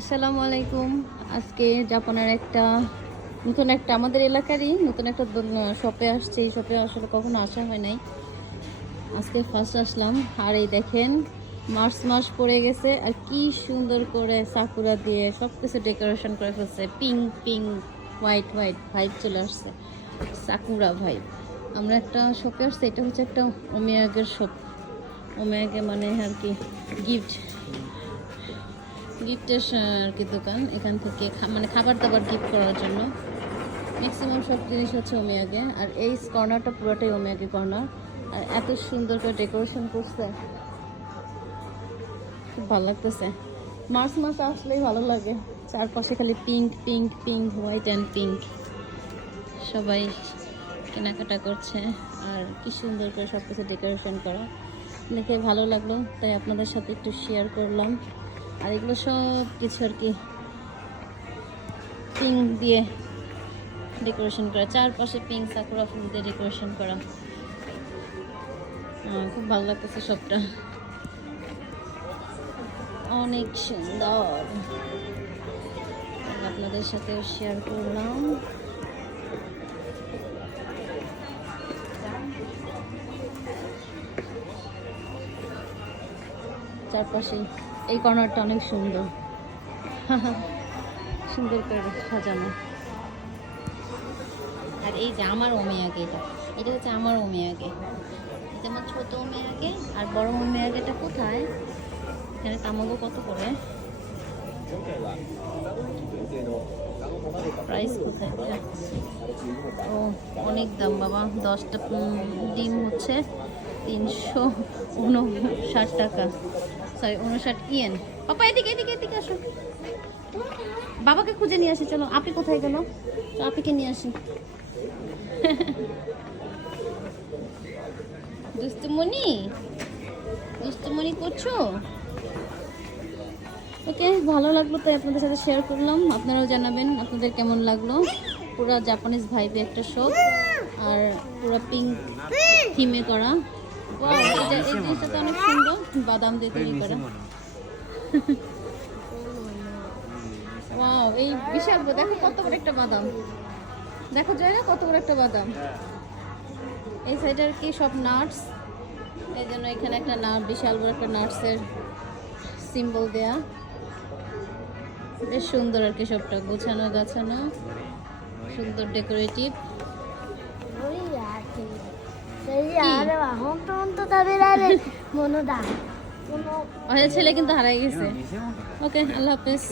আসসালামু আলাইকুম। আজকে জাপানের একটা নতুন একটা, আমাদের এলাকারই নতুন একটা শপে আসছে। এই শপে আসলে কখনো আসা হয় নাই। আজকে ফার্স্ট আসলাম। আর এই দেখেন, মার্চ মাস পড়ে গেছে। আর কি সুন্দর করে সাকুরা দিয়ে সব কিছু ডেকোরেশন করে ফেলছে। Pink pink white white vibe চলে আসছে। সাকুরা ভাইব আমরা একটা শপে আসছি। এটা হচ্ছে একটা ওমিয়াগের শপ ওমিয়াগে মানে আর কি গিফট গিফটের আর কি দোকান? এখান থেকে মানে খাবার দাবার গিফট করার জন্য। ম্যাক্সিমাম সব জিনিস হচ্ছে ওমিয়াগে আর এই কর্নারটা পুরোটাই ওমিয়াগে কর্নার। আর এত সুন্দর করে ডেকোরেশন করছে। খুব ভালো লাগতেছে। মার্চ মাস আসলেই ভালো লাগে। চারপাশে খালি pink pink pink white and pink সবাই কেনাকাটা করছে। আর কি সুন্দর করে সব কিছু ডেকোরেশন করা। দেখে ভালো লাগল। তাই আপনাদের সাথে একটু শেয়ার করলাম। আর এগুলো সব কিছু আর কি পিঙ্ক দিয়ে ডেকোরেশন করা। চারপাশে পিঙ্ক সাকুরা ফুল দিয়ে ডেকোরেশন করা। খুব ভালো লাগতেছে সবটা। অনেক সুন্দর। আপনাদের সাথে শেয়ার করলাম। চারপাশে। এই কর্নারটা অনেক সুন্দর। সুন্দর করে সাজানো। আর এই যে আমার ওমিয়াগে এটা। এটা হচ্ছে আমার ওমিয়াগে এটা আমার ছোট ওমিয়াগে আর বড় ওমিয়াগেটা কোথায়? এখানে তামাগো কত করে? প্রাইস কোথায়? ও, অনেক দাম বাবা। দশটা ডিম হচ্ছে তিনশো উনষাট টাকা। সরি উনষাট ইয়েন। পাপা, এদিকে এদিকে এদিকে আসো। বাবাকে খুঁজে নিয়ে আসি, চলো। আপনি কোথায় গেল? তো আপিকে নিয়ে আসি। দুষ্টুমণি? দুষ্টুমণি করছ? ওকে, ভালো লাগল তাই আপনাদের সাথে শেয়ার করলাম। আপনারাও জানাবেন আপনাদের কেমন লাগল। পুরো জাপানিজ ভাইবে একটা শপ আর পুরো পিঙ্ক থিমে করা। এই জিনিসটা তো অনেক সুন্দর। বাদাম দিয়ে তৈরি করা। ওয়াও এই বিশাল দেখো কত বড় একটা বাদাম। দেখো যায় না কত বড় একটা বাদাম। এই সাইডে আর কি সব নাটস এই জন্য এখানে একটা নাট বিশাল বড় একটা নাটসের সিম্বল দেয়া। বেশ সুন্দর আর কি সবটা গোছানো গাছানো সুন্দর ডেকোরেটিভ হ্যাঁ, ছেলে কিন্তু হারাই গেছে। হ্যাঁ, ওকে আল্লাহ হাফেজ।